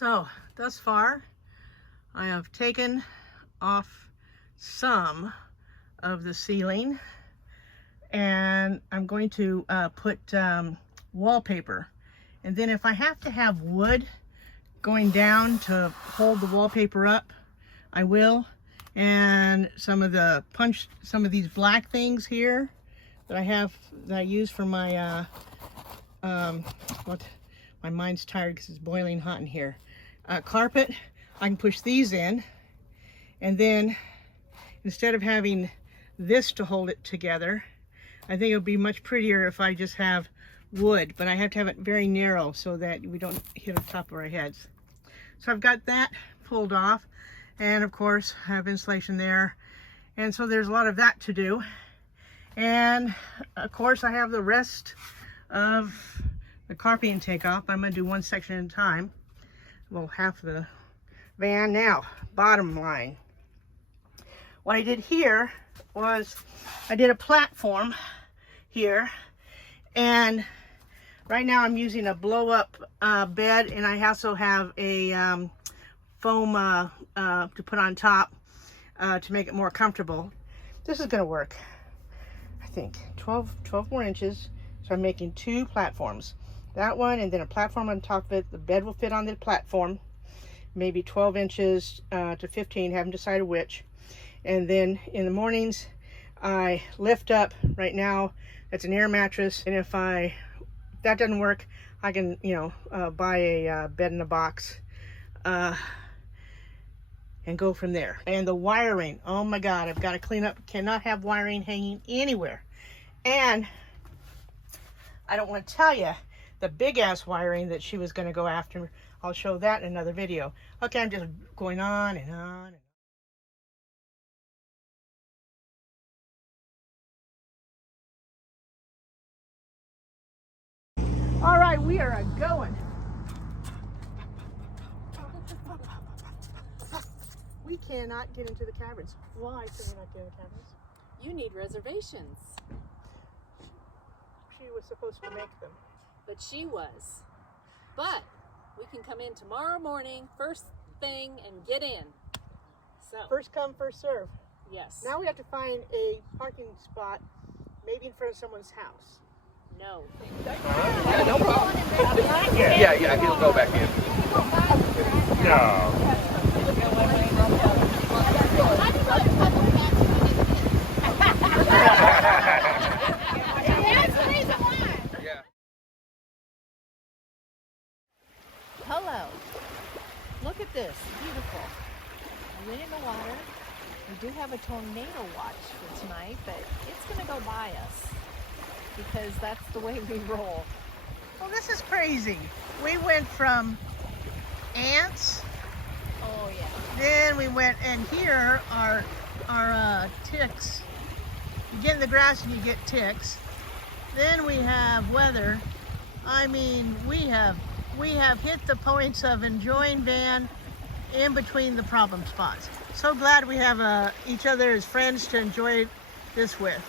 So thus far, I have taken off some of the ceiling, and I'm going to put wallpaper. And then if I have to have wood going down to hold the wallpaper up, I will. And some of these black things here that I use for my my mind's tired because it's boiling hot in here. Carpet, I can push these in, and then instead of having this to hold it together, I think it would be much prettier if I just have wood, but I have to have it very narrow so that we don't hit the top of our heads. So I've got that pulled off, and of course I have insulation there, and so there's a lot of that to do. And of course I have the rest of the carpeting take off. I'm going to do one section at a time. Well, half the van. Now, bottom line. What I did here was I did a platform here, and right now I'm using a blow up bed, and I also have a foam to put on top to make it more comfortable. This is going to work, I think. 12 more inches. So I'm making 2 platforms. That one, and then a platform on top of it. The bed will fit on the platform, maybe 12 inches to 15, haven't decided which. And then in the mornings, I lift up. Right now, it's an air mattress, and if that doesn't work, I can, buy a bed in a box and go from there. And the wiring, oh my God, I've got to clean up. Cannot have wiring hanging anywhere. And I don't want to tell you the big ass wiring that she was going to go after. I'll show that in another video. Okay, I'm just going on and on. All right, we are going. We cannot get into the caverns. Why can we not get into the caverns? You need reservations. She was supposed to make them. But she was. But we can come in tomorrow morning, first thing, and get in. So first come, first serve. Yes. Now we have to find a parking spot, maybe in front of someone's house. No. Yeah, no problem. Yeah, he'll go back in. No. Hello. Look at this. Beautiful. We went in the water. We do have a tornado watch for tonight, but it's going to go by us because that's the way we roll. Well, this is crazy. We went from ants. Oh, yeah. Then we went, and here are ticks. You get in the grass and you get ticks. Then we have weather. I mean, we have hit the points of enjoying van in between the problem spots. So glad we have each other as friends to enjoy this with.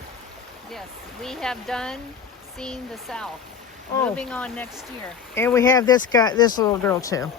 Yes, we have done seeing the South. Oh. Moving on next year. And we have this little girl too.